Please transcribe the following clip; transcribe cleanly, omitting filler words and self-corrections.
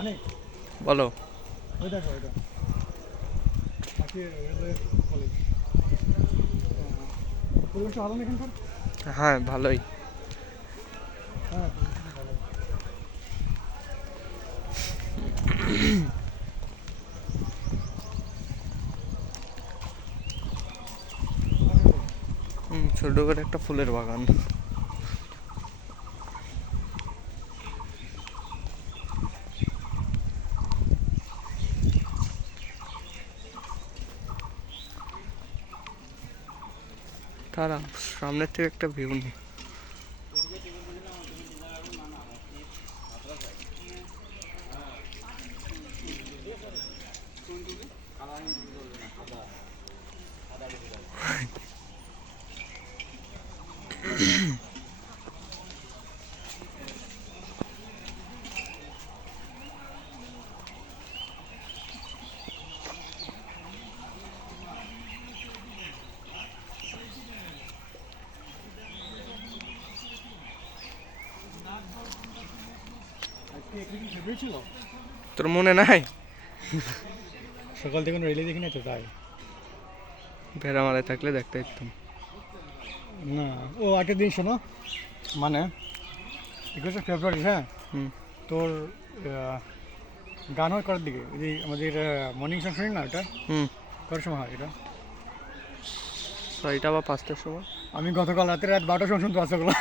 অনেক বলো। ওই দেখো এটা বাকি রেলওয়ে কলেজ। পরিবেশটা ভালো না এখানকার? হ্যাঁ ভালোই। হ্যাঁ পরিবেশটা ভালো। ছোট করে একটা ফুলের বাগান। তারা সামনের থেকে একটা ভিউ নেই। আজকে এখানে কি ফেব্রুয়ারি ছিল? তোর মনে নাই? সকাল থেকে রেলে দেখি না তো তাই। ভেড়ামারায় থাকলে দেখতে যেতাম। না ও একটা দিন শোনো, মানে 21শে ফেব্রুয়ারি, হ্যাঁ হুম তোর গান হয় করার দিকে, এই যে আমাদের মর্নিং সং শুনি না, এটা হুম করার সময় হয় এটা। 6টা বা 5টার সময়। আমি গতকাল রাতে রাত 12টার সময় শুনতে পাচ্ছি ওগুলো।